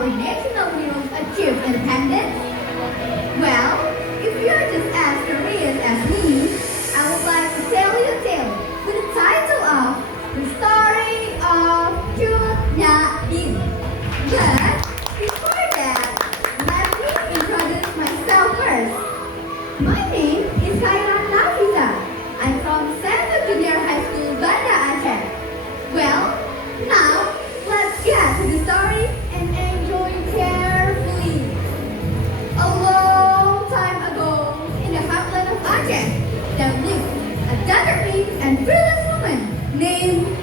our national heroes achieved independence? Well, if you are just as curious as me, I would like to tell you a tale with the title of The Story of Din. But before that, let me introduce myself first. My name is Nafisa. I'm from SMP Junior High School, Banda Aceh. Well, now let's get to the story and enjoy carefully. A long time ago, in the heartland of Aceh, there lived a determined and fearless woman named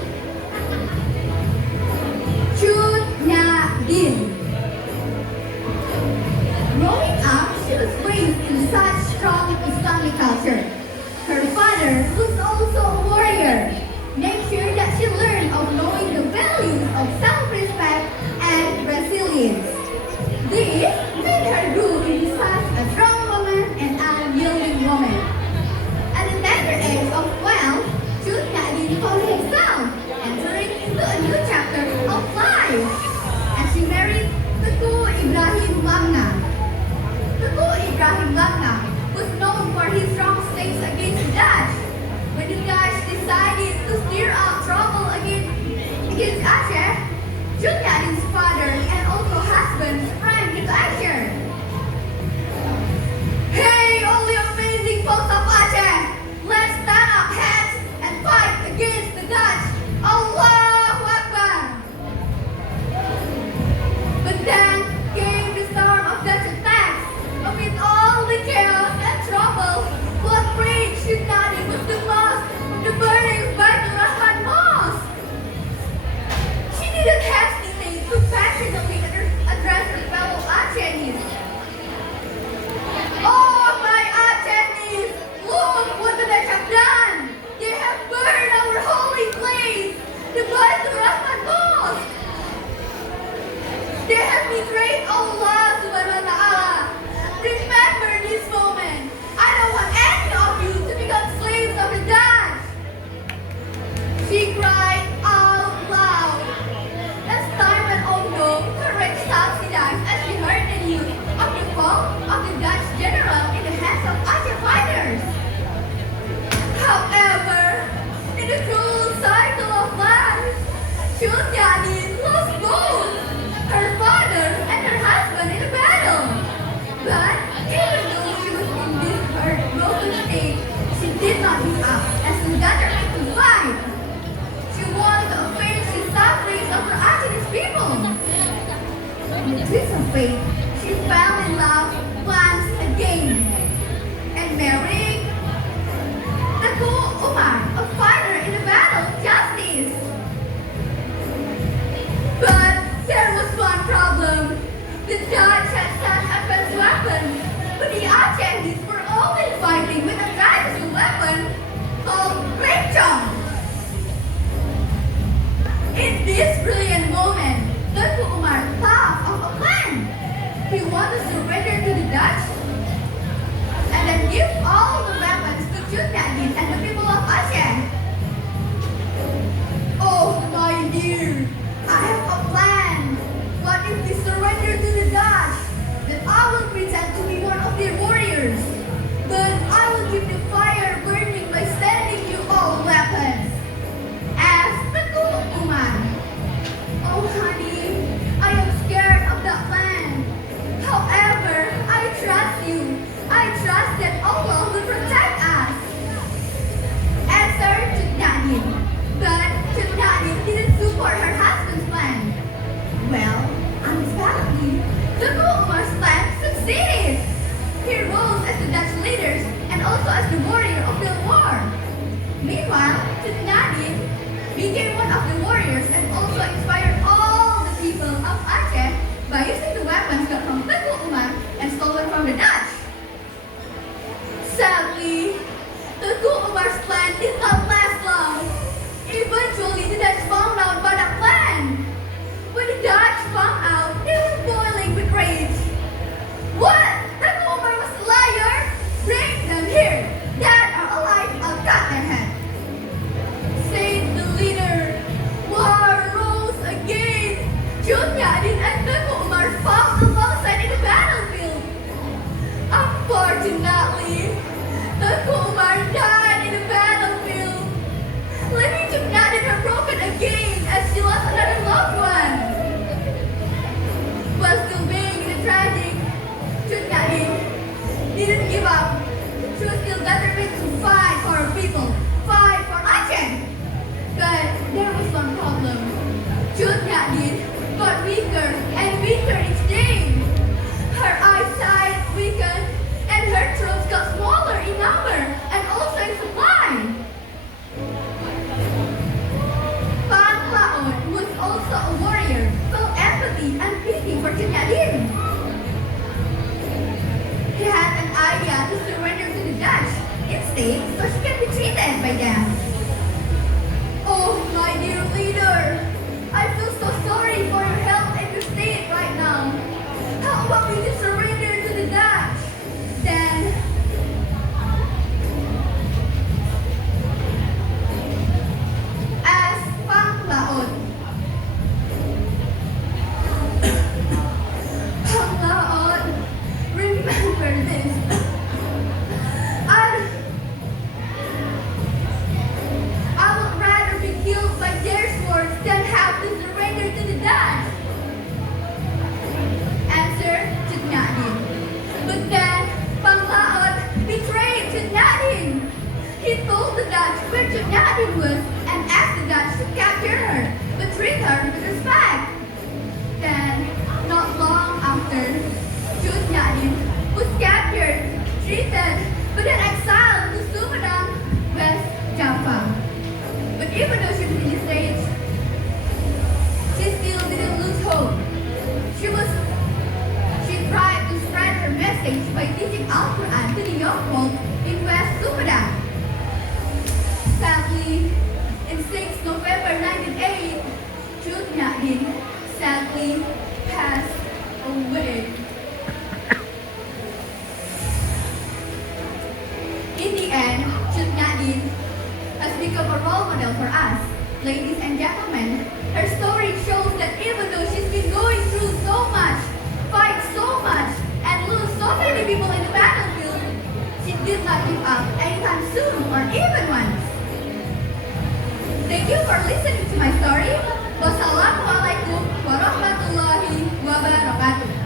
Din. Growing up, she was raised in such strong Islamic culture. Her father, who's also a warrior, made sure that she learned of knowing the values of self-respect and resilience. This made her grow into such a strong woman and unyielding woman. At the tender age of 12, Din found herself entering into a new chapter of life. And she married Ibrahim Lagna was known for his strong stance against the Dutch. When the Dutch decided to stir up trouble against Aceh, Din's father and also husband sprang into action. Hey, all the amazing folks of Aceh! Let's stand up heads and fight against the Dutch! Allahu Akbar! But then came the storm of Dutch attacks. Amid all the chaos and trouble, what reached Din was the loss of the burning of Baitul Rahman Mosque. She didn't hesitate to passionately address her fellow Acehnese. Oh, my Acehnese! Look what the Dutch have done! They have burned our holy place, the Baitul Rahman Mosque! They have betrayed Allah subhanahu wa ta'ala. Remember this moment. I don't want any of you to become slaves of the Dutch. She cried out loud. As time went on, though, her rage subsidized as she heard the news of the fall of the Dutch general in the hands of Aceh fighters. However, in the cruel cycle of life, Din lost both her father and her husband in a battle. But even though she was in this heartbroken state, she did not give up and was determined to fight. She wanted to avenge the sufferings of her Acehnese people. In the twist of fate, she fell in love once again and married Umar, a fighter in the battle of justice. But there was one problem. The Dutch had such advanced weapons, but the Acehnese were only fighting with a traditional weapon called Rechong. In this brilliant moment, Umar thought of a plan. He wanted to surrender to the Dutch and then give all the weapons to Din and the people of Aceh. Oh, my dear, I have a plan. What if we surrender to the Dutch? Then I will pretend to be one of their warriors. But I will keep the fire burning by sending you all weapons. Asked Umar. Oh honey, I am scared of that plan. However, I trust you. I trust that Allah will protect us. Answered Din. But Din didn't support her husband's plan. Well, unexpectedly, Umar's plan succeeded. He rose as the Dutch leaders and also as the warrior of the war. Meanwhile, Din became one of the warriors and also inspired all the people of Aceh by using the weapons got from Umar and stolen from the Dutch. Sadly, Umar's plan did not last long. Eventually, the Dutch found out about that plan. When the Dutch found out, they were boiling with rage. What? Umar was a liar? Bring them here. Dead or alive, I'll cut their head. Said the leader. War rose again. Din and Umar's up. She was still determined to fight for her people, fight for Aceh. But there was one problem. Cut Nyak Dien got weaker and weaker each day. Her eyesight weakened and her troops got smaller in number and also in supply. Pan Laon was also a warrior, felt empathy and pity for Cut Nyak Dien. He had an idea to surrender to the Dutch instead so she can be treated by them. Oh, my dear leader, I feel so sorry for your health and your state right now. How about we just surrender to the Dutch? Then, as Phang Laon. Phang Laon, remember this. I would rather be killed by their swords than have to surrender to the Dutch. Answer, Cut Nyak Dien. But then, Phang Laon betrayed Cut Nyak Dien. He told the Dutch where Cut Nyak Dien was and asked the Dutch to capture her, but treat her with respect. Then, not long after, Cut Nyak Dien was captured, treated, but then exiled to Sumedang, West Java. But even though she was in the States, she still didn't lose hope. She tried to spread her message by teaching Al-Quran to the young folk in West Sumedang. Sadly, in 6 November 1908, Cut Nyak Dien sadly passed away. In the end, Cut Nyak Dien has become a role model for us. Ladies and gentlemen, her story shows that even though she's been going through so much, fight so much, and lose so many people in the battlefield, she did not give up anytime soon or even once. Thank you for listening to my story. Wassalamualaikum warahmatullahi wabarakatuh.